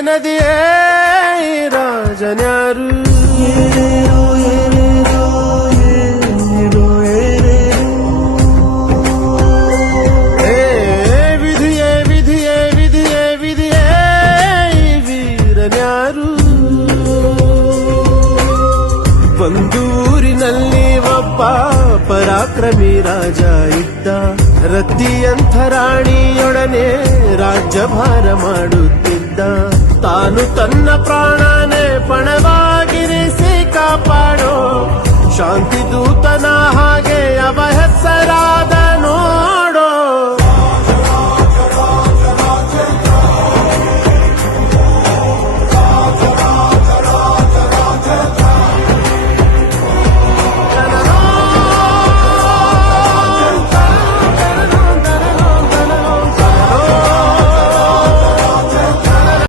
ನದಿಯೇ ರಾಜನ್ಯಾರು? ವಿಧಿಯೇ ವಿಧಿಯೇ ವಿಧಿಯೇ ವಿಧಿಯೇ ವೀರನ್ಯಾರು? ಬಂದೂರಿನಲ್ಲಿ ಒಬ್ಬ ಪರಾಕ್ರಮಿ ರಾಜ ಇದ್ದ ರತಿಯಂಥ ರಾಣಿಯೊಡನೆ ಜಭಾರ ಮಾಡುತ್ತಿದ್ದ. ತಾನು ತನ್ನ ಪ್ರಾಣನೇ ಪಣವಾಗಿರಿಸಿ ಕಾಪಾಡೋ. ಶಾಂತಿ ದೂತನ ಹಾಗೆ